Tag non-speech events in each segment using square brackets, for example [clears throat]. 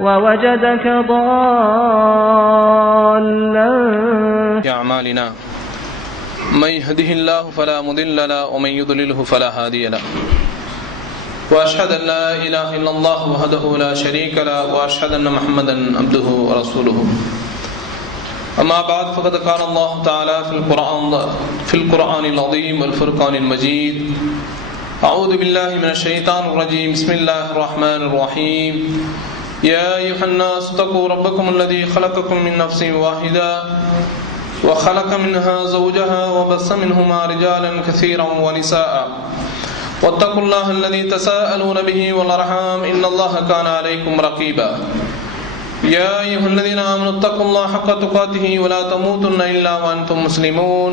ووجدك ضالا. أعمالنا. من يهده الله فلا مضل له ومن يضلله فلا هادي له. وأشهد أن لا إله إلا الله وحده لا شريك له وأشهد أن محمدا عبده ورسوله. أما بعد فقد قال الله تعالى في القرآن في القرآن العظيم والفرقان المجيد أعوذ بالله من الشيطان الرجيم. بسم الله الرحمن الرحيم. يا أيها الناس اتقوا ربكم الذي خلقكم من نفس واحدة وخلق منها زوجها وبث منهما رجالا كثيرا ونساء. واتقوا الله الذي تساءلون به والأرحام إن الله كان عليكم رقيبا. يا أيها الذين آمنوا اتقوا الله حق تقاته ولا تموتن إلا وأنتم مسلمون.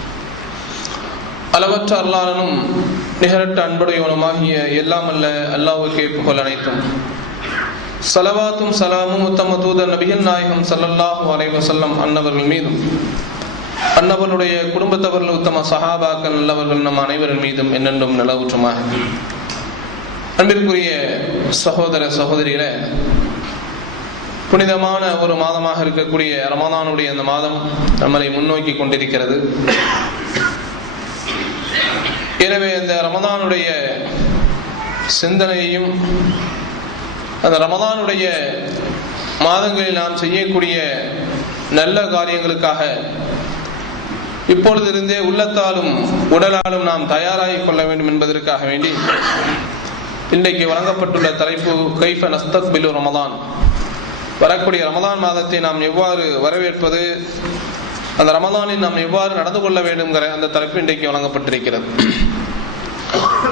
அளவற்ற அல்லாளனும் நிகரட்ட அன்புடையவனுமாகிய எல்லாம் அல்ல அல்லாவுக்கே புகழ் அனைத்தும். சலவாத்தும் சலாமும் உத்தம தூதர் நபிகள் நாயகம் சல்லல்லாஹு அலைஹி வஸல்லம் அன்னவர்கள் மீதும் அன்னவருடைய குடும்பத்தவர்கள் உத்தம சஹாபாக்கள் நல்லவர்கள் நம் அனைவரின் மீதும் என்னென்றும் நிலவுற்றுமாக. அன்பிற்குரிய சகோதர சகோதரிகளே புனிதமான ஒரு மாதமாக இருக்கக்கூடிய ரமதானுடைய அந்த மாதம் நம்மளை முன்னோக்கி கொண்டிருக்கிறது. எனவே அந்த ரமதானுடைய சிந்தனையையும் அந்த ரமதானுடைய மாதங்களில் நாம் செய்யக்கூடிய நல்ல காரியங்களுக்காக இப்பொழுதிருந்தே உள்ளத்தாலும் உடலாலும் நாம் தயாராகி கொள்ள வேண்டும் என்பதற்காக வேண்டி இன்றைக்கு வழங்கப்பட்டுள்ள தலைப்பு கைஃப நஸ்தக் பிலு ரமதான்? வரக்கூடிய ரமதான் மாதத்தை நாம் எவ்வாறு வரவேற்பது அந்த ரமதானில் நாம் எவ்வாறு நடந்து கொள்ள வேண்டும்ங்கிற அந்த தலைப்பு இன்றைக்கு வழங்கப்பட்டிருக்கிறது.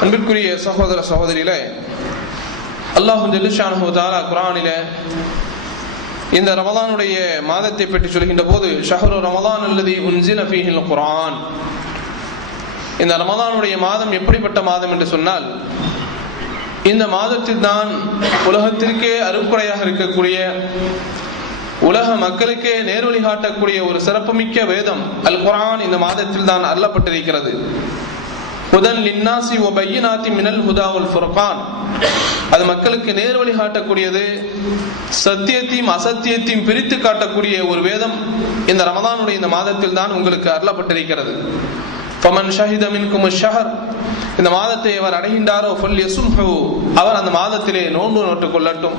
அன்பிற்குரிய சகோதர சகோதரியில அல்லாஹு ஜெல்லுஷானுதாரா குரானில இந்த ரமதானுடைய மாதத்தை பற்றி சொல்கின்ற போது ஷஹரு ரமதான் அல்லது உன்சில ஃபீஹில் குரான் இந்த ரமதானுடைய மாதம் எப்படிப்பட்ட மாதம் என்று சொன்னால் இந்த மாதத்தில் தான் உலகத்திற்கே அருக்குறையாக இருக்கக்கூடிய உலக மக்களுக்கே நேர்வழி காட்டக்கூடிய ஒரு சிறப்புமிக்க வேதம் அல் குரான் இந்த மாதத்தில் தான் அருளப்பட்டிருக்கிறது. புதன் லின்னாசி ஓ பையனாத்தி மினல் ஹுதாவுல் ஃபுர்கான். அது மக்களுக்கு நேர்வழி காட்டக்கூடியது சத்தியத்தையும் அசத்தியத்தையும் பிரித்து காட்டக்கூடிய ஒரு வேதம் இந்த ரமதானுடைய இந்த மாதத்தில் தான் உங்களுக்கு அருளப்பட்டிருக்கிறது. ஃபமன் ஷஹித மின்கும் ஷஹர். இந்த மாதத்தை அவர் அடைகின்றாரோ ஃபல் யசும்ஹு அவர் அந்த மாதத்திலே நோன்பு நோட்டுக் கொள்ளட்டும்.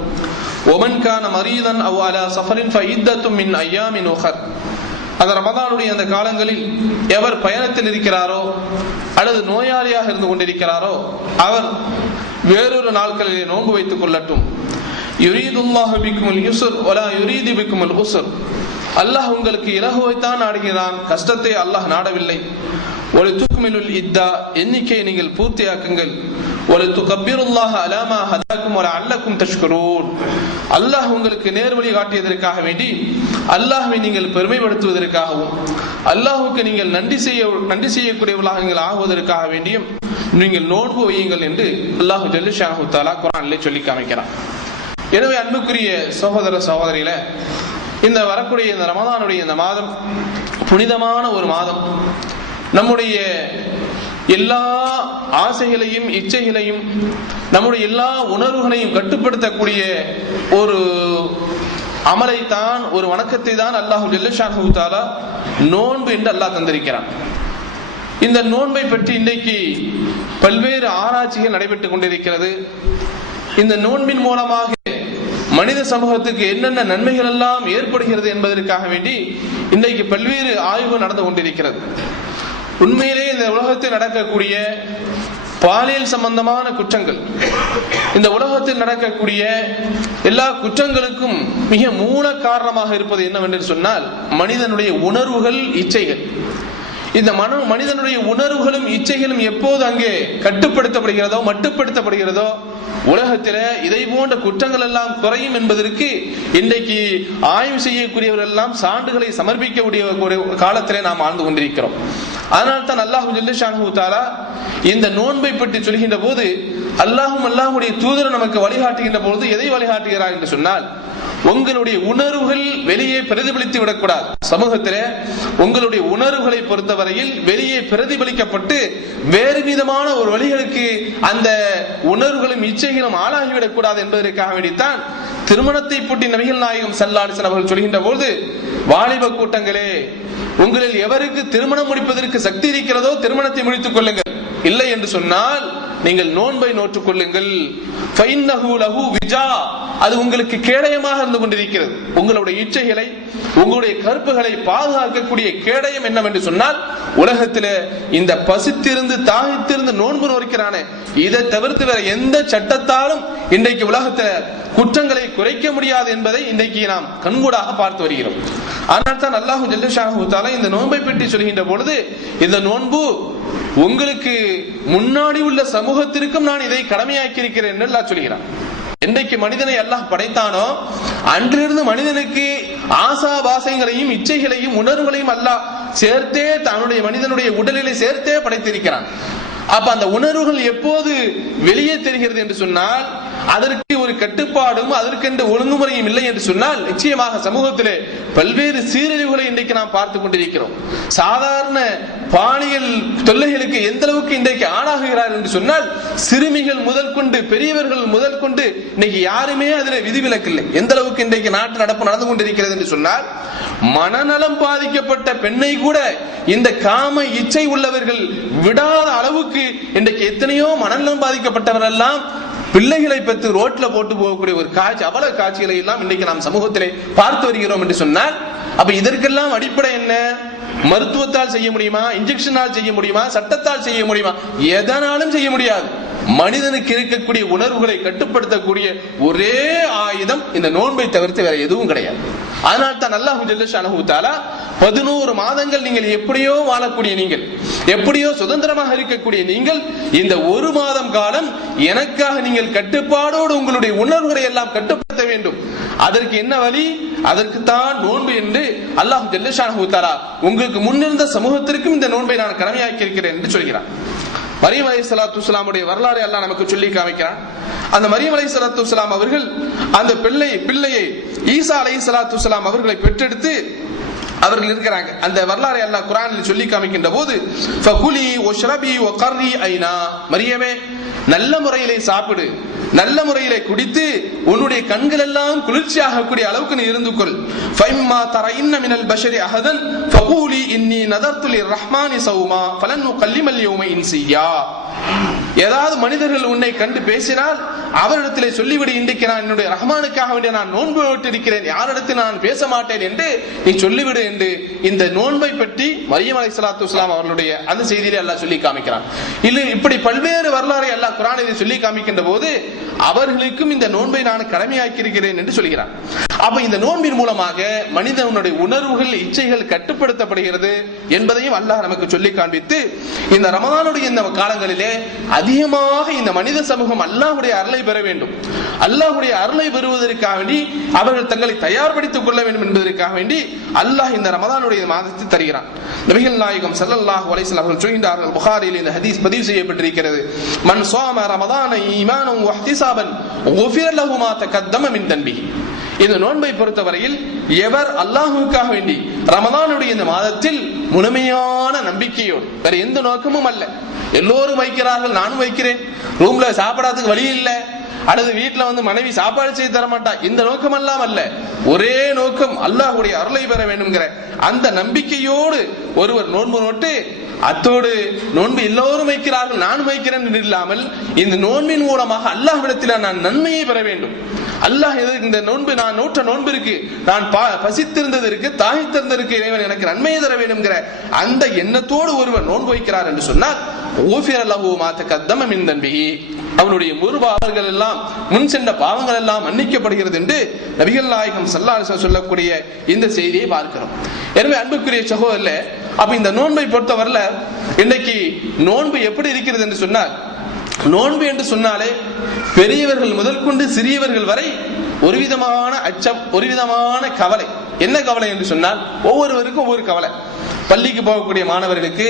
ஒமன் கான மரீதன் அவ் அலா சஃபரின் ஃபஇத்தத்தும் மின் ஐயாமின் உஹர். அந்த ரமதானுடைய அந்த காலங்களில் எவர் பயணத்தில் இருக்கிறாரோ அல்லது நோயாளியாக இருந்து கொண்டிருக்கிறாரோ அவர் வேறொரு நாட்களிலே நோன்பு வைத்துக் கொள்ளட்டும். யுரீதுல்லாஹு பிக்குமுல் யுசுர் ஒலா யுரீது பிக்குமுல் உசுர். அல்லாஹ் உங்களுக்கு இலகுவைத்தான் நாடுகிறான். கஷ்டத்தை அல்லாஹ் நாடவில்லை. ஒரு துக்மிலுல் இத்தா எண்ணிக்கையை நீங்கள் பூர்த்தியாக்குங்கள் ஒரு துகப்பிருல்லாஹ் அலாமா ஹதாக்கும் ஒரு அல்லக்கும் தஷ்கரூன் அல்லாஹ் உங்களுக்கு நேர்வழி காட்டியதற்காக வேண்டி அல்லாஹ்வை நீங்கள் பெருமைப்படுத்துவதற்காகவும் அல்லாஹுக்கு நீங்கள் நன்றி செய்ய நன்றி செய்யக்கூடியவர்களாக நீங்கள் ஆகுவதற்காக வேண்டியும் நீங்கள் நோன்பு வையுங்கள் என்று அல்லாஹு ஜல்லு ஷாஹு தாலா குரானிலே சொல்லி காமிக்கிறான் எனவே அன்புக்குரிய சகோதர சகோதரியில இந்த வரக்கூடிய இந்த ரமதானுடைய இந்த மாதம் புனிதமான ஒரு மாதம் நம்முடைய எல்லா ஆசைகளையும் இச்சைகளையும் நம்முடைய எல்லா உணர்வுகளையும் கட்டுப்படுத்தக்கூடிய ஒரு அமலைத்தான் ஒரு வணக்கத்தை தான் அல்லாஹு ஜல்லுஷாஹு தாலா நோன்பு என்று அல்லாஹ் தந்திருக்கிறான். இந்த நோன்பை பற்றி இன்றைக்கு பல்வேறு ஆராய்ச்சிகள் நடைபெற்றுக் கொண்டிருக்கிறது. இந்த நோன்பின் மூலமாக மனித சமூகத்துக்கு என்னென்ன நன்மைகள் எல்லாம் ஏற்படுகிறது என்பதற்காக வேண்டி இன்றைக்கு பல்வேறு ஆய்வு நடந்து கொண்டிருக்கிறது. உண்மையிலே இந்த உலகத்தில் நடக்கக்கூடிய பாலியல் சம்பந்தமான குற்றங்கள் இந்த உலகத்தில் நடக்கக்கூடிய எல்லா குற்றங்களுக்கும் மிக மூல காரணமாக இருப்பது என்னவென்று சொன்னால் மனிதனுடைய உணர்வுகள் இச்சைகள். இந்த மன மனிதனுடைய உணர்வுகளும் இச்சைகளும் எப்போது அங்கே கட்டுப்படுத்தப்படுகிறதோ மட்டுப்படுத்தப்படுகிறதோ உலகத்தில இதை போன்ற குற்றங்கள் எல்லாம் குறையும் என்பதற்கு இன்றைக்கு ஆய்வு செய்யக்கூடியவர்கள் எல்லாம் சான்றுகளை சமர்ப்பிக்கக்கூடிய ஒரு காலத்திலே நாம் ஆழ்ந்து கொண்டிருக்கிறோம். அதனால் தான் அல்லாஹு ஜில்லு தாரா இந்த நோன்பை பற்றி சொல்கின்ற போது அல்லாஹும் அல்லாஹுடைய தூதர் நமக்கு வழிகாட்டுகின்ற போது எதை வழிகாட்டுகிறார் என்று சொன்னால் உங்களுடைய உணர்வுகள் வெளியே பிரதிபலித்து விடக்கூடாது. சமூகத்திலே உங்களுடைய உணர்வுகளை பொறுத்தவரையில் வெளியே பிரதிபலிக்கப்பட்டு வேறு விதமான ஒரு வழிகளுக்கு அந்த உணர்வுகளும் இச்சைகளும் ஆளாகிவிடக் கூடாது என்பதற்காக வேண்டித்தான் திருமணத்தை பூட்டி நபிகள் நாயகம் சல்லாடிசன் அவர்கள் சொல்கின்ற போது வாலிப கூட்டங்களே உங்களில் எவருக்கு திருமணம் முடிப்பதற்கு சக்தி இருக்கிறதோ திருமணத்தை முடித்துக் கொள்ளுங்கள். இல்லை என்று சொன்னால் நீங்கள் நோன்பை நோற்றுக் கொள்ளுங்கள். விஜா. அது உங்களுக்கு கேடயமாக இருந்து கொண்டிருக்கிறது. உங்களுடைய இச்சைகளை உங்களுடைய கருப்புகளை பாதுகாக்கக்கூடிய கேடயம் என்னவென்று சொன்னால் உலகத்தில் இந்த பசித்திருந்து தாகித்திருந்து நோன்பு நோக்கிறானே இதை தவிர்த்து வேற எந்த சட்டத்தாலும் இன்றைக்கு உலகத்தில் குற்றங்களை குறைக்க முடியாது என்பதை இன்றைக்கு நாம் கண்கூடாக பார்த்து வருகிறோம். ஆனால் தான் அல்லாஹு ஜல்லஷாஹு இந்த நோன்பை பற்றி சொல்கின்ற பொழுது இந்த நோன்பு உங்களுக்கு முன்னாடி உள்ள சமூகத்திற்கும் நான் இதை கடமையாக்கி இருக்கிறேன் என்று அல்லாஹ் சொல்கிறான். என்றைக்கு மனிதனை அல்லாஹ் படைத்தானோ அன்றிலிருந்து மனிதனுக்கு ஆசா பாசங்களையும் இச்சைகளையும் உணர்வுகளையும் அல்லாஹ் சேர்த்தே தன்னுடைய மனிதனுடைய உடலிலே சேர்த்தே படைத்திருக்கிறான். அப்ப அந்த உணர்வுகள் எப்போது வெளியே தெரிகிறது என்று சொன்னால் அதற்கு ஒரு கட்டுப்பாடும் அதற்கென்று ஒழுங்குமுறையும் இல்லை என்று சொன்னால் நிச்சயமாக சமூகத்திலே பல்வேறு சீரழிவுகளை இன்றைக்கு நாம் பார்த்து கொண்டிருக்கிறோம். சாதாரண பாலியல் தொல்லைகளுக்கு எந்த அளவுக்கு இன்றைக்கு ஆளாகுகிறார் என்று சொன்னால் சிறுமிகள் முதல் கொண்டு பெரியவர்கள் முதல் கொண்டு இன்னைக்கு யாருமே அதில் விதிவிலக்கில்லை. எந்த அளவுக்கு இன்றைக்கு நாட்டு நடப்பு நடந்து கொண்டிருக்கிறது என்று சொன்னால் மனநலம் பாதிக்கப்பட்ட பெண்ணை கூட இந்த காம இச்சை உள்ளவர்கள் விடாத அளவுக்கு இன்றைக்கு எத்தனையோ மனநலம் பாதிக்கப்பட்டவர்கள் எல்லாம் பிள்ளைகளை பெற்று ரோட்ல போட்டு போகக்கூடிய ஒரு காட்சி அவல காட்சிகளை எல்லாம் இன்னைக்கு நாம் சமூகத்திலே பார்த்து வருகிறோம் என்று சொன்னால் அப்ப இதற்கெல்லாம் அடிப்படை என்ன? மருத்துவத்தால் செய்ய முடியுமா? இன்ஜெக்ஷனால் செய்ய முடியுமா? சட்டத்தால் செய்ய முடியுமா? எதனாலும் செய்ய முடியாது. மனிதனுக்கு இருக்கக்கூடிய உணர்வுகளை கட்டுப்படுத்தக்கூடிய ஒரே ஆயுதம் இந்த நோன்பை தவிர்த்து வேற எதுவும் கிடையாது. அதனால் தான் அல்லாஹு ஜல்லஷானஹு பதினோரு மாதங்கள் நீங்கள் எப்படியோ வாழக்கூடிய நீங்கள் எப்படியோ சுதந்திரமாக இருக்கக்கூடிய நீங்கள் இந்த ஒரு மாதம் காலம் எனக்காக நீங்கள் கட்டுப்பாடோடு உங்களுடைய உணர்வுகளை எல்லாம் கட்டுப்படுத்த வேண்டும். அதற்கு என்ன வழி? அதற்கு தான் நோன்பு என்று அல்லாஹ் ஜல்லஷானஹு தாலா உங்களுக்கு முன்னிருந்த சமூகத்திற்கும் இந்த நோன்பை நான் கடமையாக்கி இருக்கிறேன் என்று சொல்கிறான். மரியம் அலி சலாத்து இஸ்லாமுடைய வரலாறு எல்லாம் நமக்கு சொல்லி காமிக்கிறான். அந்த மரியம் அலி சலாத்து இஸ்லாம் அவர்கள் அந்த பிள்ளை பிள்ளையை ஈசா அலி சலாத்து இஸ்லாம் அவர்களை பெற்றெடுத்து அவர்கள் இருக்கிறாங்க. அந்த வரலாறை எல்லாம் குரானில் சொல்லி காமிக்கின்ற போது ஃபகுலி ஒஷ்ரபி கர்ரி ஐனா. மரியமே நல்ல முறையிலே சாப்பிடு நல்ல முறையிலே குடித்து உன்னுடைய கண்கள் எல்லாம் குளிர்ச்சியாகக்கூடிய அளவுக்கு நீ இருந்து கொள். ஃபைம்மா தரையின்ன மினல் பஷரி அஹதன் ஃபகூலி இன்னி நதர்த்துலி ரஹ்மானி சௌமா ஃபலன் கல்லிமல் யௌம இன்சியா. ஏதாவது மனிதர்கள் உன்னை கண்டு பேசினால் அவரிடத்திலே சொல்லிவிடு இன்றைக்கு நான் என்னுடைய ரஹ்மானுக்காக வேண்டிய நான் நோன்பு விட்டிருக்கிறேன் யாரிடத்தில் நான் பேச மாட்டேன் என்று நீ சொல்லிவிடு என்று இந்த நோன்பை பற்றி மரியம் அலை சலாத்து அவர்களுடைய அந்த செய்தியிலே எல்லாம் சொல்லி காமிக்கிறான். இல்லை இப்படி பல்வேறு வரலாறு அல்லாஹ் குரானிலே சொல்லி காமிக்கின்ற போது அவர்களுக்கும் இந்த நோன்பை நான் கடமையாக்கியிருக்கிறேன் என்று சொல்கிறான். அப்ப இந்த நோன்பின் மூலமாக மனிதனுடைய உணர்வுகள் இச்சைகள் கட்டுப்படுத்தப்படுகிறது என்பதையும் அல்லாஹ் நமக்கு சொல்லி காண்பித்து இந்த ரமதானுடைய இந்த காலங்களிலே அதிகமாக இந்த மனித சமூகம் அல்லாஹுடைய அருளை பெற வேண்டும். அல்லாஹுடைய அருளை பெறுவதற்காக வேண்டி அவர்கள் தங்களை தயார்படுத்திக் கொள்ள வேண்டும் என்பதற்காக வேண்டி அல்லாஹ் இந்த ரமதானுடைய மாதத்தை தருகிறான். நபிகள் நாயகம் ஸல்லல்லாஹு வலைசல் அவர்கள் சொல்கின்றார்கள் புகாரில் இந்த ஹதீஸ் பதிவு செய்யப்பட்டிருக்கிறது. மண் صام ரமதான ஈமானன் வஹ்திசாபன் குஃபிர லஹு மா தகத்தம மின் தன்பிஹி இந்த நோன்பை பொறுத்தவரையில் எவர் அல்லாஹுக்காக வேண்டி ரமதானுடைய இந்த மாதத்தில் முழுமையான நம்பிக்கையோடு வேற எந்த நோக்கமும் அல்ல எல்லோரும் வைக்கிறார்கள் நானும் வைக்கிறேன் ரூம்ல சாப்பிடாததுக்கு வழி இல்லை அல்லது வீட்டுல வந்து மனைவி சாப்பாடு செய்து தர மாட்டா இந்த நோக்கம் எல்லாம் அல்ல ஒரே நோக்கம் அல்லாஹுடைய அருளை பெற வேண்டும்ங்கிற அந்த நம்பிக்கையோடு ஒருவர் நோன்பு நோட்டு அத்தோடு நோன்பு எல்லோரும் வைக்கிறார்கள் நானும் வைக்கிறேன் என்று இல்லாமல் இந்த நோன்பின் மூலமாக அல்லாஹ்விடத்தில் நான் நன்மையை பெற வேண்டும். அல்லாஹ் இந்த நோன்பு நான் நூற்ற நோன்பு இருக்கு நான் பா- பசித்திருந்தது இருக்கு தாகித்திருந்ததற்கு இறைவன் எனக்கு நன்மையை தர வேண்டும்ங்கிற அந்த எண்ணத்தோடு ஒருவர் நோன்பு வைக்கிறார் என்று சொன்னால் ஓஃபியர் லஹு மாத்த தகத்தம மின் அவனுடைய முறுபாவல்கள் எல்லாம் முன் சென்ற பாவங்கள் எல்லாம் மன்னிக்கப்படுகிறது என்று நபிகள் நாயகம் சல்லா சொல்லக்கூடிய இந்த செய்தியை பார்க்கிறோம். எனவே அன்புக்குரிய சகோதரில் அப்ப இந்த நோன்பை பொறுத்தவரையில இன்னைக்கு நோன்பு எப்படி இருக்கிறது என்று சொன்னால் நோன்பு என்று சொன்னாலே பெரியவர்கள் முதல் கொண்டு சிறியவர்கள் வரை ஒரு விதமான அச்சம் ஒரு விதமான கவலை. என்ன கவலை என்று சொன்னால் ஒவ்வொருவருக்கும் ஒவ்வொரு கவலை. பள்ளிக்கு போகக்கூடிய மாணவர்களுக்கு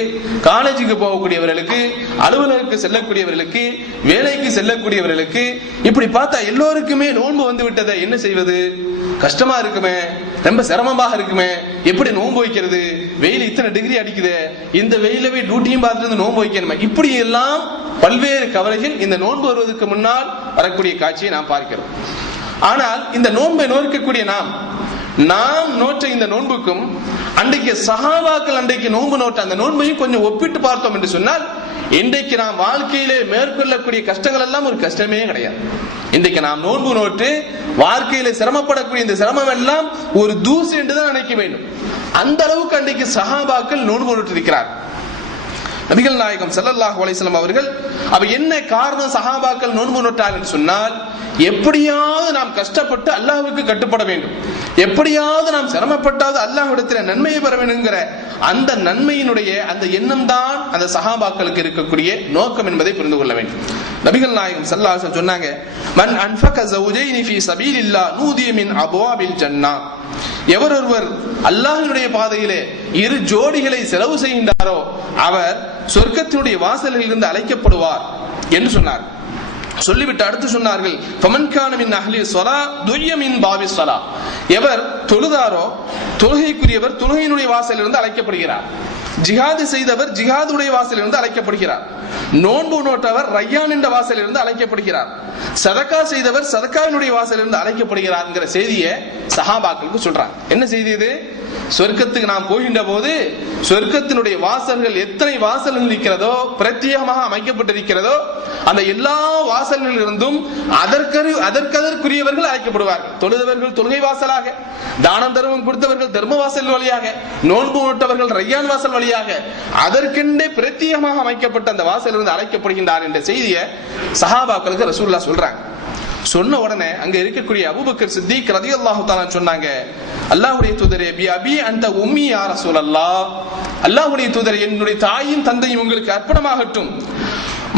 காலேஜுக்கு போகக்கூடியவர்களுக்கு அலுவலருக்கு செல்லக்கூடியவர்களுக்கு வேலைக்கு செல்லக்கூடியவர்களுக்கு இப்படி பார்த்தா எல்லோருக்குமே நோன்பு வந்து விட்டதை என்ன செய்வது? கஷ்டமா இருக்குமே? ரொம்ப சிரமமாக இருக்குமே? எப்படி நோன்பு வைக்கிறது? வெயில் இத்தனை டிகிரி அடிக்குது. இந்த வெயிலவே டியூட்டியும் பார்த்துட்டு நோன்பு வைக்கணுமே இப்படி எல்லாம் பல்வேறு கவலைகள் இந்த நோன்பு வருவதற்கு முன்னால் வரக்கூடிய காட்சியை நாம் பார்க்கிறோம். ஆனால் இந்த நோன்பை நோக்கக்கூடிய நாம் நாம் நோற்ற இந்த நோன்புக்கும் அன்றைக்கு சகாபாக்கள் அன்றைக்கு நோன்பு நோட்ட அந்த நோன்பையும் கொஞ்சம் ஒப்பிட்டு பார்த்தோம் என்று சொன்னால் இன்றைக்கு நாம் வாழ்க்கையிலே மேற்கொள்ளக்கூடிய கஷ்டங்கள் எல்லாம் ஒரு கஷ்டமே கிடையாது. இன்றைக்கு நாம் நோன்பு நோட்டு வாழ்க்கையில சிரமப்படக்கூடிய இந்த சிரமம் எல்லாம் ஒரு தூசு என்று தான் நினைக்க வேண்டும். அந்த அளவுக்கு அன்றைக்கு சகாபாக்கள் நோன்பு நோட்டு இருக்கிறார் நபிகள் நாயகம் செல்லல்லாஹ் அலைஹி அவர்கள் அப்ப என்ன காரணம் சகாபாக்கள் நோன்பு நோட்டார்கள் சொன்னால் எப்படியாவது நாம் கஷ்டப்பட்டு அல்லாஹுக்கு கட்டுப்பட வேண்டும். எப்படியாவது நாம் சிரமப்பட்டாவது அல்லாஹ்விடத்தில் நன்மையை பெற வேண்டுங்கிற அந்த நன்மையினுடைய அந்த எண்ணம் தான் அந்த சஹாபாக்களுக்கு இருக்கக்கூடிய நோக்கம் என்பதை புரிந்து கொள்ள வேண்டும். நபிகள் நாயகம் ஸல்லல்லாஹு சொன்னாங்க மன் அன்ஃபக ஜௌஜைனி ஃபீ சபீலில்லா நூதிய மின் அப்வாபில் ஜன்னah எவர் ஒருவர் அல்லாஹினுடைய பாதையிலே இரு ஜோடிகளை செலவு செய்கின்றாரோ அவர் சொர்க்கத்தினுடைய வாசலில் இருந்து அழைக்கப்படுவார் என்று சொன்னார். சொல்லிவிட்டு அடுத்து சொன்னார்கள் பமன்கானமின் அஹ்லி சொலா துய்யமின் பாவி சொலா எவர் தொழுதாரோ தொழுகைக்குரியவர் தொழுகையினுடைய வாசலிலிருந்து அழைக்கப்படுகிறார். ஜிஹாது செய்தவர் ஜிஹாதுடைய வாசலிலிருந்து அழைக்கப்படுகிறார். நோன்பு நோட்டவர் ரையான் என்ற வாசலிலிருந்து அழைக்கப்படுகிறார். சதக்கா செய்தவர் சதக்காவினுடைய அழைக்கப்படுகிறார் அழைக்கப்படுகிறார்ங்கிற செய்தியை சஹாபாக்களுக்கு சொல்றாங்க. என்ன செய்தி இது? சொர்க்கத்துக்கு நாம் போகின்ற போது சொர்க்கத்தினுடைய வாசல்கள் எத்தனை வாசல்கள் இருக்கிறதோ பிரத்யேகமாக அமைக்கப்பட்டிருக்கிறதோ அந்த எல்லா வாசலில் இருந்தும் அதற்கு அதற்கதற்குரியவர்கள் அழைக்கப்படுவார்கள். தொழுதவர்கள் தொழுகை வாசலாக தானம் தர்மம் கொடுத்தவர்கள் தர்ம வாசல் வழியாக நோன்பு விட்டவர்கள் ரையான் வாசல் வழியாக அதற்கென்றே பிரத்யேகமாக அமைக்கப்பட்ட அந்த வாசல் இருந்து அழைக்கப்படுகின்றார் என்ற செய்தியை சஹாபாக்களுக்கு ரசூல்லா சொல்றாங்க. சொன்ன உடனே அங்க இருக்கக்கூடிய அபுபக்கர் சித்திக் ரலியல்லாஹு தஆலா சொன்னாங்க அல்லாஹுடைய தூதரே பி அபி அந்த உம்மி யார ரசூலல்லாஹ். அல்லாஹுடைய தூதரே என்னுடைய தாயும் தந்தையும் உங்களுக்கு அர்ப்பணமாகட்டும்.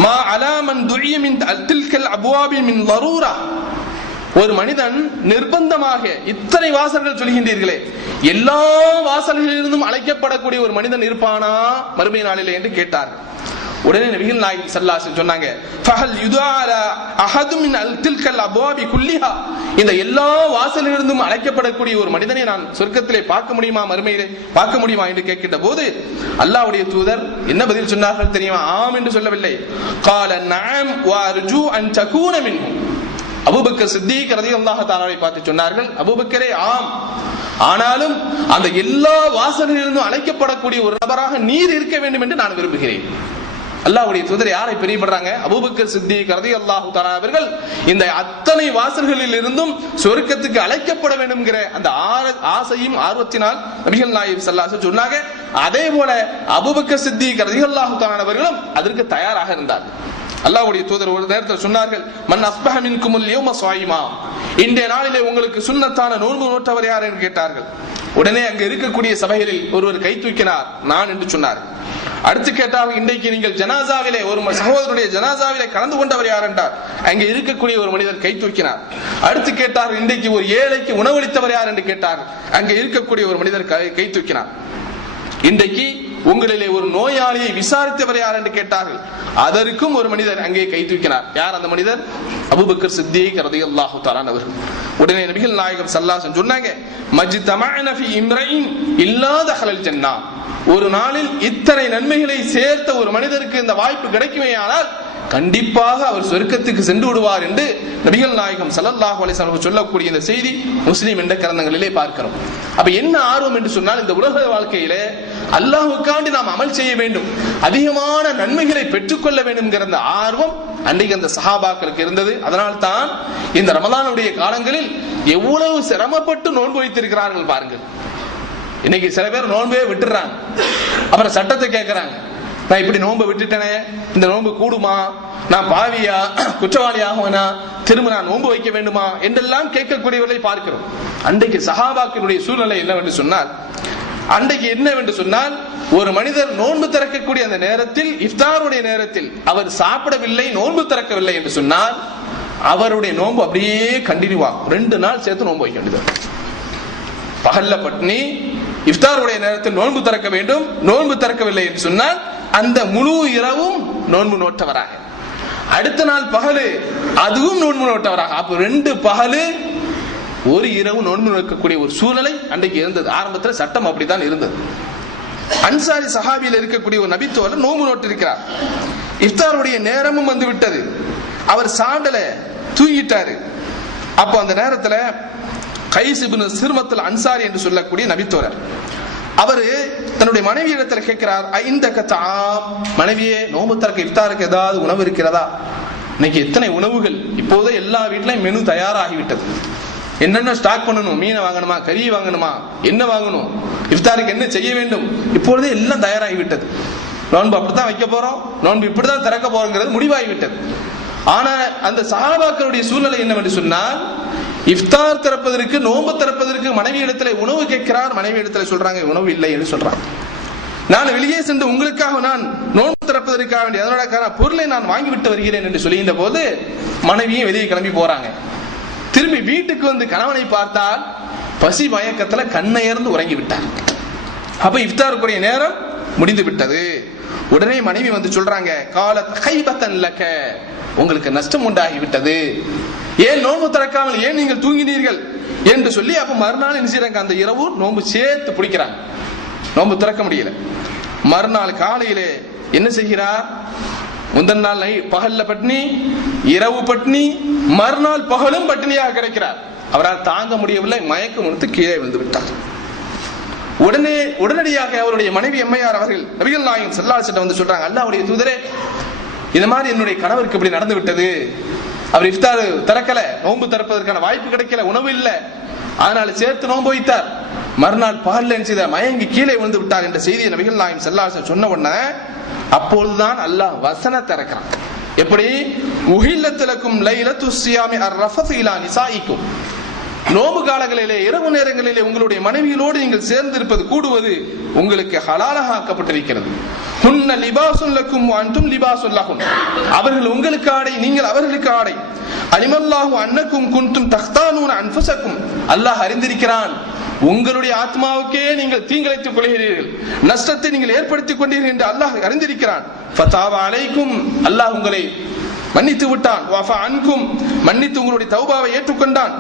மா அலா மன் துஇய மின் தில்கல் அப்வாபி மின் லரூரா ஒரு மனிதன் நிர்பந்தமாக இத்தனை வாசல்கள் சொல்கின்றீர்களே எல்லா வாசல்களிலிருந்தும் அழைக்கப்படக்கூடிய ஒரு மனிதன் இருப்பானா? மறுமை நாளிலே என்று கேட்டார். உடனே நபிகள் நாயகம் ஸல்லல்லாஹு சொன்னாங்க ஃபஹல் யுதால அஹது மின் அல் தில்கல் அபாபி குல்லிஹா. இந்த எல்லா வாசலிலிருந்தும் அழைக்கப்படக்கூடிய ஒரு மனிதனை நான் சொர்க்கத்திலே பார்க்க முடியுமா மறுமையிலே பார்க்க முடியுமா என்று கேட்கின்ற போது அல்லாஹ்வுடைய தூதர் என்ன பதில் சொன்னார்கள் தெரியுமா? ஆம் என்று சொல்லவில்லை. கால நாம் வார்ஜு அன் தகூன மின்ஹு. அபுபக்கர் சித்திக் ரலியல்லாஹு தஆலாவை பார்த்து சொன்னார்கள் அபுபக்கரே ஆம். ஆனாலும் அந்த எல்லா வாசலிலிருந்தும் அழைக்கப்படக்கூடிய ஒரு நபராக நீர் இருக்க வேண்டும் என்று நான் விரும்புகிறேன். அல்லாவுடைய தூதர் யாரை பிரியப்படுறாங்க? அபூபக்கர் சித்திக் ரலியல்லாஹு தஆலா அவர்கள் இந்த அத்தனை வாசல்களில் இருந்தும் சொர்க்கத்துக்கு அழைக்கப்பட வேண்டும்ங்கிற அந்த ஆசையும் ஆர்வத்தினால் நபிகள் நாயிப் ஸல்லல்லாஹு சொன்னாங்க. அதே போல அபூபக்கர் சித்திக் கரதி தஆலா அவர்களும் அதற்கு தயாராக இருந்தார் அல்லாஹ்வுடைய தூதர் ஒரு நேரத்தில் சொன்னார்கள் மன் அஸ்பஹ மின்குமுல் யௌம ஸாயிமா இன்றைய நாளிலே உங்களுக்கு சுன்னத்தான நோன்பு நோட்டவர் யார் என்று கேட்டார்கள். உடனே அங்கு இருக்கக்கூடிய சபைகளில் ஒருவர் கை தூக்கினார். நான் என்று சொன்னார். அடுத்து கேட்டால் இன்றைக்கு நீங்கள் ஜனாசாவிலே ஒரு சகோதரனுடைய ஜனாசாவிலே கலந்து கொண்டவர் யார் என்றார் அங்கே இருக்கக்கூடிய ஒரு மனிதர் கை தூக்கினார். அடுத்து கேட்டார் இன்றைக்கு ஒரு ஏழைக்கு உணவளித்தவர் யார்? என்று கேட்டார். அங்கே இருக்கக்கூடிய ஒரு மனிதர் கை- கை தூக்கினார். இன்றைக்கு உங்களிலே ஒரு நோயாளியை விசாரித்தவர் யார் என்று கேட்டார்கள். அதற்கும் ஒரு மனிதர் அங்கே கை தூக்கினார். யார் அந்த மனிதர்? அபூபக்கர் சித்திக் ரலியல்லாஹு தஆலா அவர்கள். உடனே நபிகள் நாயகம் சல்லாசன் சொன்னாங்க மஜ்தமஅன ஃபி இம்ரைன் இல்லாத தஹலல் சென்னா ஒரு நாளில் இத்தனை நன்மைகளை சேர்த்த ஒரு மனிதருக்கு இந்த வாய்ப்பு கிடைக்குமே ஆனால் கண்டிப்பாக அவர் சொர்க்கத்துக்கு சென்று விடுவார் என்று நபிகள் நாயகம் சல்லல்லாஹ் அலைஹி சொல்லக்கூடிய இந்த செய்தி முஸ்லீம் என்ற கிரந்தங்களிலே பார்க்கிறோம். அப்ப என்ன ஆர்வம் என்று சொன்னால் இந்த உலக வாழ்க்கையிலே அல்லாஹுக்காண்டி நாம் அமல் செய்ய வேண்டும் அதிகமான நன்மைகளை பெற்றுக்கொள்ள வேண்டும் என்கிற அந்த ஆர்வம் அன்றைக்கு அந்த சஹாபாக்களுக்கு இருந்தது. அதனால் தான் இந்த ரமதானுடைய காலங்களில் எவ்வளவு சிரமப்பட்டு நோன்பு வைத்திருக்கிறார்கள் பாருங்கள். இன்னைக்கு சில பேர் நோன்பே விட்டுறாங்க. அப்புறம் சட்டத்தை கேட்கிறாங்க. நான் இப்படி நோன்பை விட்டுட்டேனே இந்த நோன்பு கூடுமா? நான் பாவியா? [clears throat] குற்றவாளி ஆகுவனா திரும்ப நான் நோன்பு வைக்க வேண்டுமா? என்றெல்லாம் கேட்கக்கூடியவர்களை பார்க்கிறோம். அன்றைக்கு சஹாபாக்களுடைய சூழ்நிலை என்னவென்று சொன்னால் அன்றைக்கு என்னவென்று சொன்னால் ஒரு மனிதர் நோன்பு திறக்கக்கூடிய அந்த நேரத்தில் இஃப்தாருடைய நேரத்தில் அவர் சாப்பிடவில்லை நோன்பு திறக்கவில்லை என்று சொன்னால் அவருடைய நோன்பு அப்படியே கண்டினியூ ஆகும் ரெண்டு நாள் சேர்த்து நோன்பு வைக்க வேண்டியது. பகல்ல பட்னி இஃப்தாருடைய நேரத்தில் நோன்பு திறக்க வேண்டும் நோன்பு திறக்கவில்லை என்று சொன்னால் அந்த முழு இரவும் நோன்பு நோட்டவராக. அடுத்த நாள் பகலு அதுவும் நோன்பு நோட்டவராக. அப்போ ரெண்டு பகலு ஒரு இரவு நோன்பு நோக்கக்கூடிய ஒரு சூழ்நிலை அன்றைக்கு இருந்தது. ஆரம்பத்தில் சட்டம் அப்படித்தான் இருந்தது. அன்சாரி சஹாபியில் இருக்கக்கூடிய ஒரு நபித்தோழர் நோன்பு நோட்டு இருக்கிறார் இஃப்தாருடைய நேரமும் வந்து விட்டது. அவர் சாண்டல தூங்கிட்டாரு. அப்போ அந்த நேரத்துல கைஸ் இப்னு சிறுமத்தில் அன்சாரி என்று சொல்லக்கூடிய நபித்தோரர் அவரு தன்னுடைய மனைவி இடத்துல கேட்கிறார் ஐந்த கத்தாம் மனைவியே நோம்பு திறக்க இஃப்தாருக்கு ஏதாவது உணவு இருக்கிறதா? இன்னைக்கு எத்தனை உணவுகள்? இப்போதே எல்லா வீட்லயும் மெனு தயாராகிவிட்டது. என்னென்ன ஸ்டாக் பண்ணணும்? மீனை வாங்கணுமா? கறி வாங்கணுமா? என்ன வாங்கணும்? இஃப்தாருக்கு என்ன செய்ய வேண்டும்? இப்பொழுதே எல்லாம் தயாராகிவிட்டது. நோன்பு அப்படித்தான் வைக்க போறோம். நோன்பு இப்படிதான் திறக்க போறோங்கிறது முடிவாகிவிட்டது. ஆனா அந்த சாபாக்களுடைய சூழ்நிலை என்னவென்று சொன்னால் இஃப்தார் திறப்பதற்கு நோன்பு திறப்பதற்கு மனைவி இடத்துல உணவு கேட்கிறார் மனைவி இடத்துல சொல்றாங்க உணவு இல்லை என்று சொல்றாங்க நான் வெளியே சென்று உங்களுக்காக நான் நோன்பு திறப்பதற்காக வேண்டிய அதனோட பொருளை நான் வாங்கிவிட்டு வருகிறேன் என்று சொல்லுகின்ற போது மனைவியும் வெளியே கிளம்பி போறாங்க. திரும்பி வீட்டுக்கு வந்து கணவனை பார்த்தால் பசி மயக்கத்துல கண்ணையர்ந்து உறங்கி விட்டார். அப்ப இஃப்தாருக்குரிய நேரம் முடிந்து விட்டது. உடனே மனைவி வந்து சொல்றாங்க கால கைபத்தன் லக்க உங்களுக்கு நஷ்டம் உண்டாகி விட்டது. ஏன் நோன்பு திறக்காமல் ஏன் நீங்கள் தூங்கினீர்கள்? என்று சொல்லி அப்ப மறுநாள் என்ன செய்றாங்க? அந்த இரவு நோன்பு சேர்த்து பிடிக்கிறாங்க. நோன்பு திறக்க முடியல. மறுநாள் காலையிலே என்ன செய்கிறார்? முந்தன் நாள் நை பகல்ல பட்னி இரவு பட்னி மறுநாள் பகலும் பட்டினியாக கிடைக்கிறார். அவரால் தாங்க முடியவில்லை மயக்கம் கொடுத்து கீழே விழுந்து விட்டார். உடனே உடனடியாக அவருடைய மனைவி எம்மையார் அவர்கள் நபிகள் நாயகம் செல்லாசிட்ட வந்து சொல்றாங்க அல்லாவுடைய தூதரே இந்த மாதிரி என்னுடைய கணவருக்கு இப்படி நடந்து விட்டது. அவர் இஃப்தார் திறக்கல நோன்பு திறப்பதற்கான வாய்ப்பு கிடைக்கல உணவு இல்லை. அதனால சேர்த்து நோன்பு வைத்தார். மறுநாள் பகல்ல செய்த மயங்கி கீழே விழுந்து விட்டார் என்ற செய்தியை நபிகள் நாயம் செல்லாசன் சொன்ன உடனே அப்பொழுதுதான் அல்லாஹ் வசன திறக்கிறான். எப்படி? உஹில்லத்திலக்கும் லைலத்து சியாமி அர் ரஃபத் இலா நிசாயிக்கும் நோம்பு காலங்களிலே இரவு நேரங்களிலே உங்களுடைய மனைவியிலோடு நீங்கள் சேர்ந்து இருப்பது கூடுவது உங்களுக்கு ஹலாலாக ஆக்கப்பட்டிருக்கிறது. புன்ன லிபாசுன் லக்கும் அன்தும் லிபாசுன் லகும். அவர்கள் உங்களுக்கு ஆடை நீங்கள் அவர்களுக்கு ஆடை. அலிமல்லாஹு அன்னக்கும் குன்தும் தக்தானூன அன்பசக்கும் அல்லாஹ் அறிந்திருக்கிறான் உங்களுடைய ஆத்மாவுக்கே நீங்கள் தீங்கிழைத்துக் கொள்கிறீர்கள். நஷ்டத்தை நீங்கள் ஏற்படுத்திக் கொண்டீர்கள் என்று அல்லாஹ் அறிந்திருக்கிறான். ஃபத்தாவா அலைக்கும். அல்லாஹ் உங்களை மன்னித்து விட்டான். அன்கும். மன்னித்து உங்களுடைய தௌபாவை ஏற்றுக்கொண்டான்.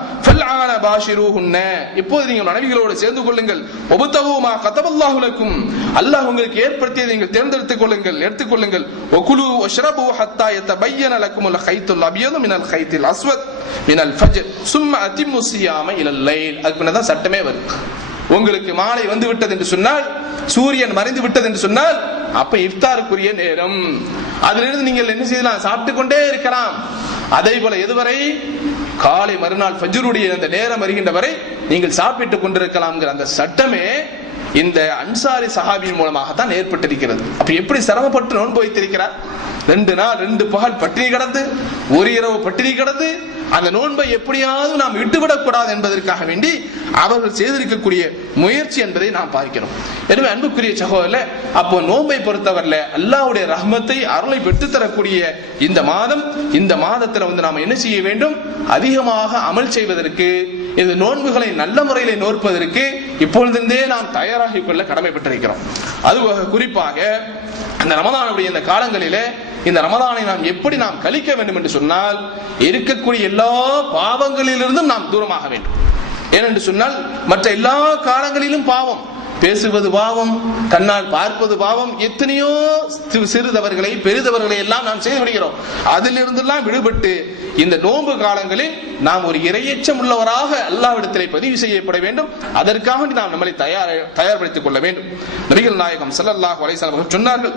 இப்போது நீங்கள் மனைவிகளோடு சேர்ந்து கொள்ளுங்கள். ஒபுத்தவுமா கதபல்லாஹுலக்கும் அல்லாஹ் உங்களுக்கு ஏற்படுத்தியதை நீங்கள் தேர்ந்தெடுத்துக் கொள்ளுங்கள் எடுத்துக்கொள்ளுங்கள் ஒகுலு வஷ்ரபு ஹத்தா பையனலக்கும் உள்ள கைத்துல் அபியதும் மினல் கைத்தில் அஸ்வத் மினல் ஃபஜ் சும்மா அதிமுசியாம இல்லை அதுக்கு பின்னதான் சட்டமே வரும் உங்களுக்கு மாலை வந்து விட்டது என்று சொன்னால் சூரியன் மறைந்து விட்டது என்று சொன்னால் அப்ப இஃப்தாருக்குரிய நேரம். அதிலிருந்து நீங்கள் என்ன செய்யலாம்? சாப்பிட்டு கொண்டே இருக்கலாம். அதே போல எதுவரை? காலை மறுநாள் ஃபஜ்ருடைய அந்த நேரம் வருகின்ற வரை நீங்கள் சாப்பிட்டுக் கொண்டிருக்கலாம்ங்கிற அந்த சட்டமே இந்த அன்சாரி சஹாபியின் மூலமாகத்தான் ஏற்பட்டிருக்கிறது. அப்ப எப்படி சிரமப்பட்டு நோன்பு வைத்திருக்கிறார்? ரெண்டு நாள் ரெண்டு பகல் பட்டினி கிடந்து ஒரு இரவு பட்டினி கிடந்து அந்த நோன்பை எப்படியாவது நாம் விட்டுவிடக் கூடாது என்பதற்காக வேண்டி அவர்கள் செய்திருக்கக்கூடிய முயற்சி என்பதை நாம் பார்க்கிறோம். எனவே அன்புக்குரிய சகோதரில் அப்போ நோன்பை பொறுத்தவரில் அல்லாவுடைய ரஹ்மத்தை அருளை பெற்றுத் தரக்கூடிய இந்த மாதம் இந்த மாதத்தில் வந்து நாம் என்ன செய்ய வேண்டும்? அதிகமாக அமல் செய்வதற்கு இந்த நோன்புகளை நல்ல முறையில் நோற்பதற்கு இப்பொழுதிருந்தே நாம் தயாராகிக் கொள்ள கடமைப்பட்டிருக்கிறோம். அது குறிப்பாக அந்த ரமதானுடைய இந்த காலங்களிலே இந்த ரமதானை நாம் எப்படி நாம் கழிக்க வேண்டும் என்று சொன்னால் இருக்கக்கூடிய எல்லா பாவங்களிலிருந்தும் நாம் தூரமாக வேண்டும். ஏனென்று சொன்னால் மற்ற எல்லா காலங்களிலும் பாவம் பேசுவது பாவம் கண்ணால் பார்ப்பது பாவம் எத்தனையோ சிறு சிறிதவர்களை பெரிதவர்களை எல்லாம் நாம் செய்து விடுகிறோம். அதிலிருந்தெல்லாம் விடுபட்டு இந்த நோன்பு காலங்களில் நாம் ஒரு இரையச்சம் உள்ளவராக அல்லாவிடத்திலே பதிவு செய்யப்பட வேண்டும். அதற்காக நாம் நம்மளை தயார் தயார்படுத்திக் கொள்ள வேண்டும். நபிகள் நாயகம் ஸல்லல்லாஹு அலைஹி சொன்னார்கள்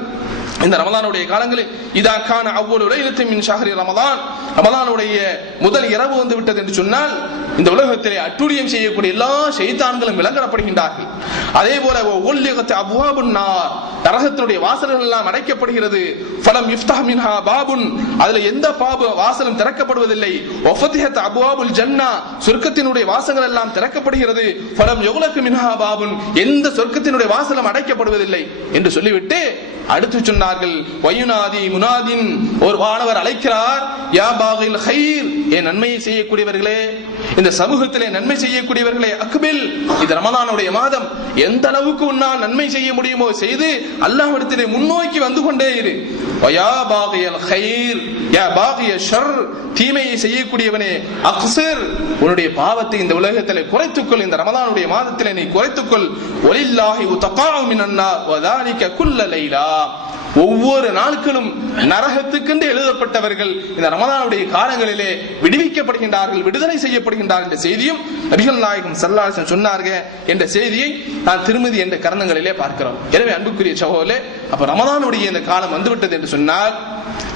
இந்த ரமலானுடைய காலங்களில் இதா கான அவ்வளவு லைலத்தின் மின் ஷஹரி ரமலான். ரமலானுடைய முதல் இரவு வந்து விட்டது என்று சொன்னால் இந்த உலகத்திலே அட்டுழியம் செய்யக்கூடிய எல்லா ஷைத்தான்களும் விலங்கடப்படுகின்றார்கள் அதே போல ஒல்லிகத்து அபுவாபுன் நார். நரகத்தினுடைய வாசல்கள் எல்லாம் அடைக்கப்படுகிறது. பலம் இஃப்தா மின்ஹா பாபுன். அதுல எந்த பாபு வாசலும் திறக்கப்படுவதில்லை. ஒஃபத்திஹத் அபுவாபுல் ஜன்னா. சொர்க்கத்தினுடைய வாசங்கள் எல்லாம் திறக்கப்படுகிறது. பலம் எவ்வளவு மின்ஹா பாபுன். எந்த சொர்க்கத்தினுடைய வாசலும் அடைக்கப்படுவதில்லை என்று சொல்லிவிட்டு அடுத்து சொன்னார் சொன்னார்கள் வயுநாதி முனாதின் ஒரு வானவர் அழைக்கிறார் யா பாகில் ஹைர் என் நன்மையை செய்யக்கூடியவர்களே இந்த சமூகத்திலே நன்மை செய்யக்கூடியவர்களே அக்பில் இது ரமதானுடைய மாதம் எந்த அளவுக்கு உன்னால் நன்மை செய்ய முடியுமோ செய்து அல்லாஹ்விடத்திலே முன்னோக்கி வந்து கொண்டே இரு. வயா பாகியல் ஹைர் யா பாகிய ஷர் தீமையை செய்யக்கூடியவனே அக்சர் உன்னுடைய பாவத்தை இந்த உலகத்திலே குறைத்துக்கொள் இந்த ரமதானுடைய மாதத்திலே நீ குறைத்துக்கொள். ஒலில்லாஹி உத்தகாவும் மினன்னா குல்ல லைலா. ஒவ்வொரு நாட்களும் நரகத்துக்கென்று எழுதப்பட்டவர்கள் இந்த ரமதானுடைய காலங்களிலே விடுவிக்கப்படுகின்றார்கள் விடுதலை செய்யப்படுகின்றார்கள் என்ற செய்தியும் நபிகள் நாயகம் சல்லாசன் சொன்னார்கள் என்ற செய்தியை நான் திருமதி என்ற கரணங்களிலே பார்க்கிறோம். எனவே அன்புக்குரிய சகோதரே அப்ப ரமதானுடைய இந்த காலம் வந்துவிட்டது என்று சொன்னால்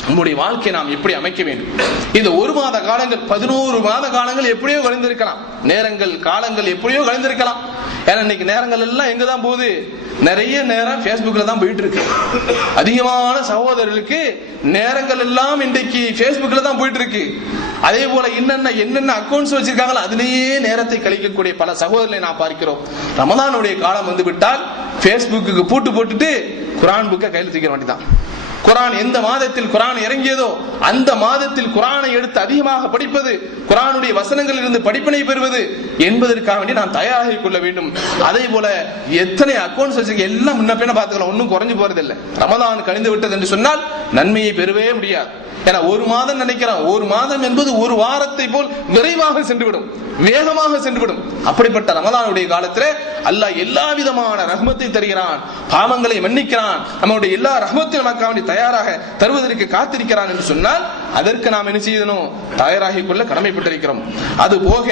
நம்முடைய வாழ்க்கையை நாம் எப்படி அமைக்க வேண்டும்? இந்த ஒரு மாத காலங்கள் பதினோரு மாத காலங்கள் எப்படியோ கழிந்திருக்கலாம். நேரங்கள் காலங்கள் எப்படியோ கழிந்திருக்கலாம். ஏன்னா இன்னைக்கு நேரங்கள் எல்லாம் எங்க தான் போகுது? நிறைய நேரம் ஃபேஸ்புக்ல தான் போயிட்டு இருக்கு. அதிகமான சகோதரர்களுக்கு நேரங்கள் எல்லாம் இன்றைக்கு ஃபேஸ்புக்கில் தான் போயிட்டு இருக்கு அதே போல என்னென்ன என்னென்ன அக்கௌண்ட்ஸ் வச்சிருக்காங்களோ அதுலேயே நேரத்தை கழிக்கக்கூடிய பல சகோதரர்களை நான் பார்க்கிறோம். ரமதானுடைய காலம் வந்து விட்டால் Facebookக்கு பூட்டு போட்டுட்டு குரான் புக்கை கையில் தூக்கிற வேண்டிதான். குரான் எந்த மாதத்தில் குரான் இறங்கியதோ அந்த மாதத்தில் குரானை எடுத்து அதிகமாக படிப்பது குரானுடைய வசனங்களில் இருந்து படிப்பினை பெறுவது என்பதற்காக வேண்டி நான் தயாராகிக் கொள்ள வேண்டும். அதே போல எத்தனை அக்கௌண்ட்ஸ் வச்சிருக்க எல்லாம் முன்ன பின்ன பார்த்துக்கலாம். ஒன்றும் குறைஞ்சு போறதில்லை. ரமதான் கழிந்து விட்டது என்று சொன்னால் நன்மையை பெறவே முடியாது. ஏன்னா ஒரு மாதம் நினைக்கிறான் ஒரு மாதம் என்பது ஒரு வாரத்தை போல் விரைவாக சென்றுவிடும். வேகமாக சென்றுவிடும். அப்படிப்பட்ட ரமதானுடைய காலத்துல அல்லாஹ் எல்லா விதமான ரஹ்மத்தை தருகிறான். பாவங்களை மன்னிக்கிறான். நம்மளுடைய எல்லா ரஹ்மத்தையும் நமக்காக தயாராக தருவதற்கு காத்திருக்கிறான் என்று சொன்னால் அதற்கு நாம் என்ன செய்யணும் தயாராகிக் கொள்ள கடமைப்பட்டிருக்கிறோம். அது போக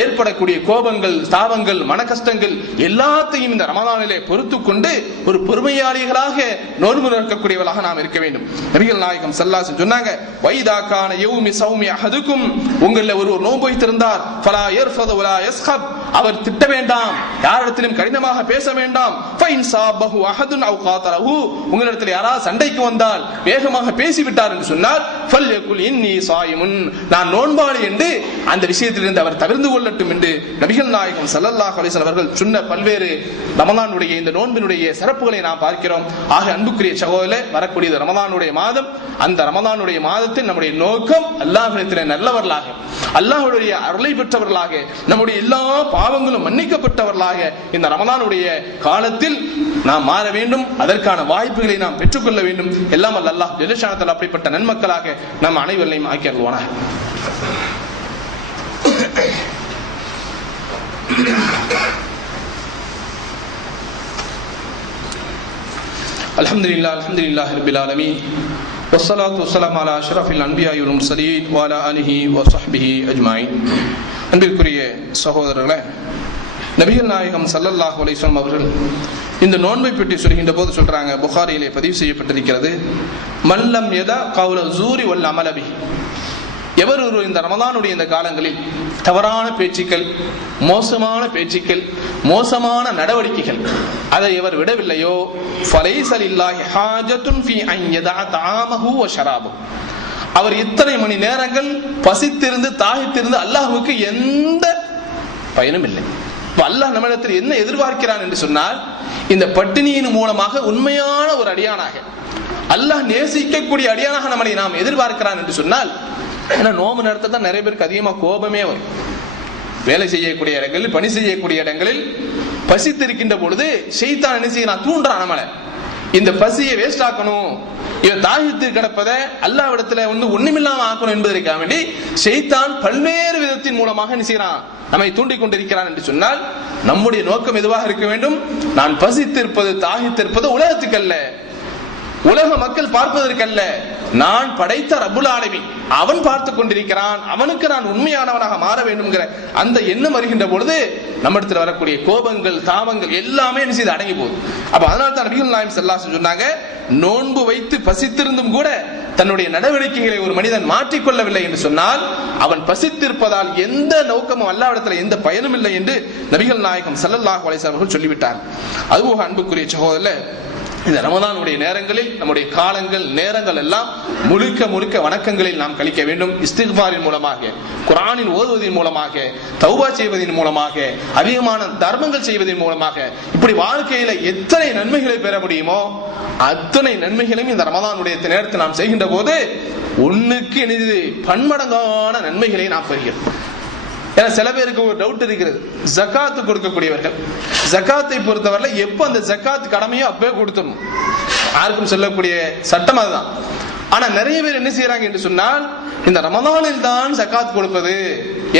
ஏற்படக்கூடிய கோபங்கள் தாபங்கள் மன கஷ்டங்கள் எல்லாத்தையும் இந்த ரமதானிலே பொறுத்து கொண்டு ஒரு பொறுமையாளிகளாக நோன்பு நிற்கக்கூடியவர்களாக நாம் இருக்க வேண்டும். நபிகள் நாயகம் சல்லாசன் சொன்னாங்க வைதாக்கான எவுமி சௌமி அஹதுக்கும் உங்களில் ஒருவர் நோன்பு வைத்திருந்தார். ஃபலா யர்ஃபது வலா யஸ்ஹப் அவர் திட்ட வேண்டாம் யாரிடத்திலும் கடினமாக பேச வேண்டாம். ஃபைன் சாபஹு அஹதுன் அவ் காதலஹு உங்களிடத்தில் யாராவது சண்டைக்கு வந்தால் வேகமாக பேசிவிட்டார் என்று சொன்னால் ஃபல்யகுல் இன்னி சாயிமுன். நான் நோன்பாளி என்று அந்த விஷயத்திலிருந்து அவர் தவிர்ந்து கொள்ளட்டும் என்று நபிகள் நாயகம் ஸல்லல்லாஹு அலைஹி அவர்கள் சொன்ன பல்வேறு ரமதானுடைய இந்த நோன்பினுடைய சிறப்புகளை நாம் பார்க்கிறோம். ஆக அன்புக்குரிய சகோதர வரக்கூடியது ரமதானுடைய மாதம் அந்த ரமதானுடைய மாதத்தில் நம்முடைய நோக்கம் அல்லாஹிடத்தில் நல்லவர்களாக அல்லாஹுடைய அருளை பெற்றவர்களாக நம்முடைய எல்லா பாவங்களும் மன்னிக்கப்பட்டவர்களாக இந்த ரமதானுடைய காலத்தில் நாம் மாற வேண்டும். அதற்கான வாய்ப்புகளை நாம் பெற்றுக்கொள்ள வேண்டும். எல்லாம் அல்லாஹ் ஜெலிஷானத்தில் அப்படிப்பட்ட நன்மக்களாக நம் அனைவரையும் ஆக்கி அருள்வானாக الحمد لله الحمد لله رب العالمين والصلاة والسلام على أشرف الأنبياء والمرسلين وعلى آله وصحبه أجمعين அன்பிற்குரிய சகோதரர்களே நபிகள் நாயகம் சல்லல்லாஹ் அலைஹிஸ்ஸலாம் அவர்கள் இந்த நோன்பை பற்றி சொல்கின்ற போது சொல்றாங்க. புகாரியிலே பதிவு செய்யப்பட்டிருக்கிறது. மல்லம் எதா கவுல ஜூரி வல் அமலபி எவர் ஒரு இந்த ரமதானுடைய இந்த காலங்களில் தவறான பேச்சுக்கள் மோசமான பேச்சுக்கள் மோசமான நடவடிக்கைகள் அதை எவர் விடவில்லையோ? ஃபலைசல் இல்லாஹி ஹாஜத்துன் ஃபி அன் யதா வ ஷராபஹு அவர் இத்தனை மணி நேரங்கள் பசித்திருந்து தாகித்திருந்து அல்லாஹுக்கு எந்த பயனும் இல்லை. அல்லாஹ் நம்மிடத்தில் என்ன எதிர்பார்க்கிறான் என்று சொன்னால் இந்த பட்டினியின் மூலமாக உண்மையான ஒரு அடியானாக அல்லாஹ் நேசிக்கக்கூடிய அடியானாக நம்மளை நாம் எதிர்பார்க்கிறான் என்று சொன்னால் ஏன்னா நோம்பு நேரத்தில் தான் நிறைய பேருக்கு அதிகமாக கோபமே வரும். வேலை செய்யக்கூடிய இடங்களில் பணி செய்யக்கூடிய இடங்களில் பசித்திருக்கின்ற பொழுது செய்தான் என்ன செய்யலாம் தூண்டுறான் நம்மளை. இந்த பசியை வேஸ்ட் ஆக்கணும். இவன் தாகித்து கிடப்பதை அல்லாவிடத்துல வந்து ஒண்ணுமில்லாம ஆக்கணும் என்பதற்காக வேண்டி செய்தான் பல்வேறு விதத்தின் மூலமாக என்ன செய்யறான் நம்மை தூண்டிக் கொண்டிருக்கிறான் என்று சொன்னால் நம்முடைய நோக்கம் எதுவாக இருக்க வேண்டும்? நான் பசித்திருப்பது தாகித்திருப்பது உலகத்துக்கு அல்ல உலக மக்கள் பார்ப்பதற்கல்ல. நான் படைத்த ரபுல் ஆலமீன். அவன் பார்த்து கொண்டிருக்கிறான். அவனுக்கு நான் உண்மையானவனாக மாற வேண்டும்ங்கிற அந்த எண்ணம் வருகின்ற பொழுது நம்மிடத்தில் வரக்கூடிய கோபங்கள் தாபங்கள் எல்லாமே என்ன செய்து அடங்கி போகுது. அப்ப அதனால தான் நபிகள் நாயம் செல்லாசன் சொன்னாங்க நோன்பு வைத்து பசித்திருந்தும் கூட தன்னுடைய நடவடிக்கைகளை ஒரு மனிதன் மாற்றிக்கொள்ளவில்லை என்று சொன்னால் அவன் பசித்திருப்பதால் எந்த நோக்கமும் அல்லாவிடத்தில் எந்த பயனும் இல்லை என்று நபிகள் நாயகம் சல்லல்லாஹ் அலைஹி அவர்கள் சொல்லிவிட்டார் அதுபோக அன்புக்குரிய சகோதரர் இந்த ரமதானுடைய நேரங்களில் நம்முடைய காலங்கள் நேரங்கள் எல்லாம் முழுக்க முழுக்க வணக்கங்களில் நாம் கழிக்க வேண்டும். இஸ்திக்பாரின் மூலமாக குரானில் ஓதுவதன் மூலமாக தௌபா செய்வதன் மூலமாக அதிகமான தர்மங்கள் செய்வதன் மூலமாக இப்படி வாழ்க்கையில எத்தனை நன்மைகளை பெற முடியுமோ அத்தனை நன்மைகளையும் இந்த ரமதானுடைய நேரத்தில் நாம் செய்கின்ற போது ஒண்ணுக்கு இணைந்து பன்மடங்கான நன்மைகளை நாம் பெறுகிறோம். ஏன்னா சில பேருக்கு ஒரு டவுட் இருக்கிறது. ஜக்காத்து கொடுக்கக்கூடியவர்கள். ஜக்காத்தை பொறுத்தவரை எப்போ அந்த ஜக்காத் கடமையோ அப்பவே கொடுத்துடணும். யாருக்கும் சொல்லக்கூடிய சட்டம் அதுதான். ஆனா நிறைய பேர் என்ன செய்யறாங்க என்று சொன்னால் இந்த ரமதானில் தான் ஜக்காத் கொடுப்பது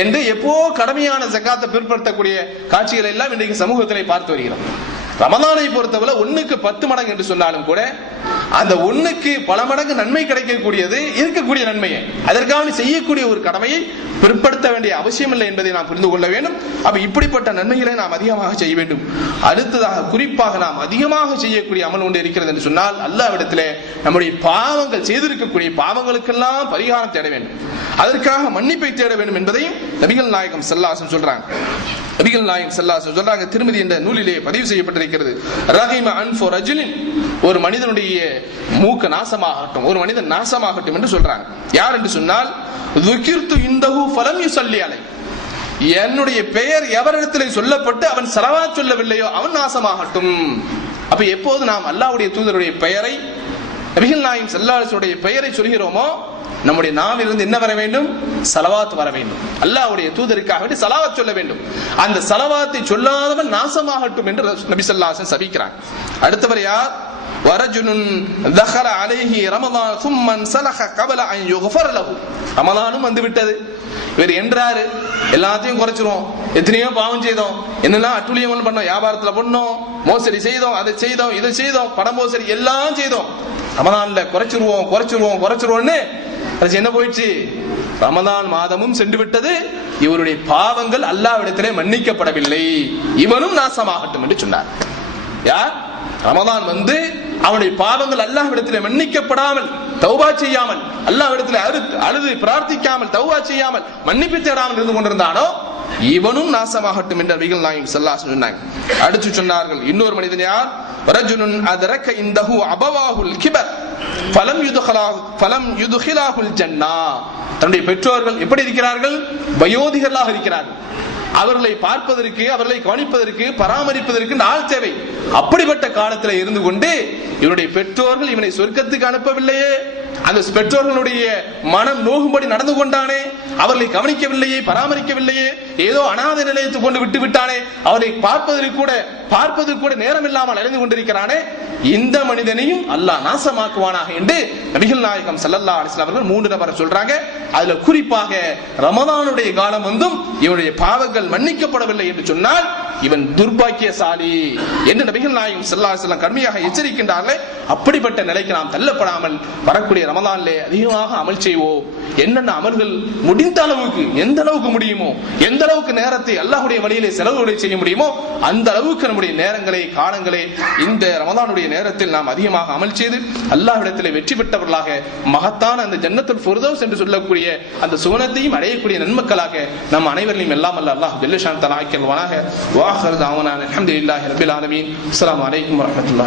என்று எப்போ கடமையான ஜக்காத்தை பிற்படுத்தக்கூடிய காட்சிகளை எல்லாம் இன்றைக்கு சமூகத்திலே பார்த்து வருகிறோம். ரமதானை பொறுத்தவரை ஒண்ணுக்கு பத்து மடங்கு என்று சொன்னாலும் கூட அந்த ஒண்ணுக்கு பல மடங்கு நன்மை கிடைக்கக்கூடியது இருக்கக்கூடிய நன்மையை. அதற்காக செய்யக்கூடிய ஒரு கடமையை பிற்படுத்த வேண்டிய அவசியம் இல்லை என்பதை நாம் புரிந்து கொள்ள வேண்டும். அப்ப இப்படிப்பட்ட நன்மைகளை நாம் அதிகமாக செய்ய வேண்டும். அடுத்ததாக குறிப்பாக நாம் அதிகமாக செய்யக்கூடிய அமல் ஒன்று இருக்கிறது என்று சொன்னால் அல்லாவிடத்திலே நம்முடைய பாவங்கள் செய்திருக்கக்கூடிய பாவங்களுக்கெல்லாம் பரிகாரம் தேட வேண்டும். அதற்காக மன்னிப்பை தேட வேண்டும் என்பதையும் நபிகள் நாயகம் செல்லாசன் சொல்றாங்க. நபிகள் நாயகம் செல்லாசன் சொல்றாங்க திருமதி என்ற நூலிலே பதிவு செய்யப்பட்டிருக்கிறது. ரஹிம அன்ஃபோ ரஜுலின் ஒரு மனிதனுடைய மூக்க நாசமாகட்டும் ஒரு மனிதன் நாசமாகட்டும் என்று சொல்றாங்க. யார் என்று சொன்னால் துக்கிர்த்து இந்தஹு ஃபலம் யுசல்லி அலை. என்னுடைய பெயர் எவரிடத்தில் சொல்லப்பட்டு அவன் சலவா சொல்லவில்லையோ அவன் நாசமாகட்டும். அப்ப எப்போது நாம் அல்லாவுடைய தூதருடைய பெயரை நபிகள் நாயம் செல்லாசுடைய பெயரை சொல்கிறோமோ நம்முடைய நாவிலிருந்து என்ன வர வேண்டும்? சலவாத் வர வேண்டும். அல்லாஹ்வுடைய தூதருக்காக வேண்டி சலாவத் சொல்ல வேண்டும். அந்த சலவாத்தை சொல்லாதவன் நாசமாகட்டும் என்று நபி ஸல்லல்லாஹு சபிக்கிறான் அடுத்தவர் யார்? வரஜுனுன் தஹல அலைஹி ரமதான் சும்மன் சலஹ கபல அன் யுஃபர் லஹு. ரமதானும் வந்து விட்டது இவர் என்றாரு. எல்லாத்தையும் குறைச்சிருவோம். எத்தனையோ பாவம் செய்தோம். என்னெல்லாம் அட்டுழியம் பண்ணோம். வியாபாரத்துல பண்ணோம். மோசடி செய்தோம். அதை செய்தோம். இதை செய்தோம். படம் மோசடி எல்லாம் செய்தோம். ரமதான்ல குறைச்சிருவோம் குறைச்சிருவோம் குறைச்சிருவோம்னு அது என்ன போயிடுச்சு? ரமதான் மாதமும் சென்று விட்டது இவருடைய பாவங்கள் அல்லாவிடத்திலே மன்னிக்கப்படவில்லை. இவனும் நாசமாகட்டும் என்று சொன்னார். யார்? ரமதான் வந்து அவனுடைய பாவங்கள் அல்லாஹ்விடத்திலே மன்னிக்கப்படாமல் தௌபா செய்யாமல் அல்லாஹ்விடத்திலே அழுது அழுது பிரார்த்திக்காமல் தௌபா செய்யாமல் மன்னிப்பு தேடாமல் இருந்து கொண்டிருந்தானோ? இவனும் நாசமாகட்டும் என்று நபிகள் நாயகம் செல்லா சொன்னாங்க. அடுத்து சொன்னார்கள் இன்னொரு மனிதன் யார்? ரஜுலுன் அதரக்க இந்தஹு அபவாகுல் கிபர். பலம் யுதுகலா பலம் யுதுகிலாகுல் ஜன்னா. தன்னுடைய பெற்றோர்கள் எப்படி இருக்கிறார்கள்? வயோதிகர்களாக இருக்கிறார்கள். அவர்களை பார்ப்பதற்கு அவர்களை கவனிப்பதற்கு பராமரிப்பதற்கு நாள் தேவை. அப்படிப்பட்ட காலத்தில் இருந்து கொண்டு இவருடைய பெற்றோர்கள் இவனை சொர்க்கத்துக்கு அனுப்பவில்லையே. அந்த பெற்றோர்களுடைய மனம் நோகும்படி நடந்து கொண்டானே. அவர்களை கவனிக்கவில்லையே பராமரிக்கவில்லையே ஏதோ அனாதை நிலையத்துக்கு கொண்டு விட்டு விட்டானே அவரை பார்ப்பதில் கூட பார்ப்பது கூட நேரம் இல்லாமல் அலைந்து கொண்டிருக்கிறானே இந்த மனிதனையும் அல்லாஹ் நாசமாக்குவானாக என்று நபிகள் நாயகம் சல்லல்லா அலிஸ்லாம் அவர்கள் மூன்று நபரை சொல்றாங்க. அதுல குறிப்பாக ரமதானுடைய காலம் வந்தும் இவனுடைய பாவங்கள் மன்னிக்கப்படவில்லை என்று சொன்னால் இவன் துர்பாக்கியசாலி என்று நபிகள் நாயகம் சல்லா அலிஸ்லாம் கடுமையாக எச்சரிக்கின்றார்களே. அப்படிப்பட்ட நிலைக்கு நாம் தள்ளப்படாமல் வரக்கூடிய ரமதானிலே அதிகமாக அமல் செய்வோம். என்னென்ன அமல்கள் முடிந்த அளவுக்கு எந்த அளவுக்கு முடியுமோ எந்த அளவுக்கு நேரத்தை அல்லாஹுடைய வழியிலே செலவுகளை செய்ய முடியுமோ அந்த அளவுக்கு நம்முடைய நேரங்களை காலங்களை இந்த ரமதானுடைய நேரத்தில் நாம் அதிகமாக அமல் செய்து அல்லாஹ்விடத்திலே வெற்றி பெற்றவர்களாக மகத்தான அந்த ஜன்னத்துல் ஃபுர்தௌஸ் என்று சொல்லக்கூடிய அந்த சுவனத்தையும் அடையக்கூடிய நன்மக்களாக நம் அனைவரையும் எல்லாம் அல்ல அல்லாஹ் ஜெல்லஷான் தலா ஆக்கியல்வானாக வாஹர் தாவனான் இல்லாஹி ரபில் ஆலமீன். அஸ்லாம் வலைக்கம் வரஹ்மத்துல்லாஹி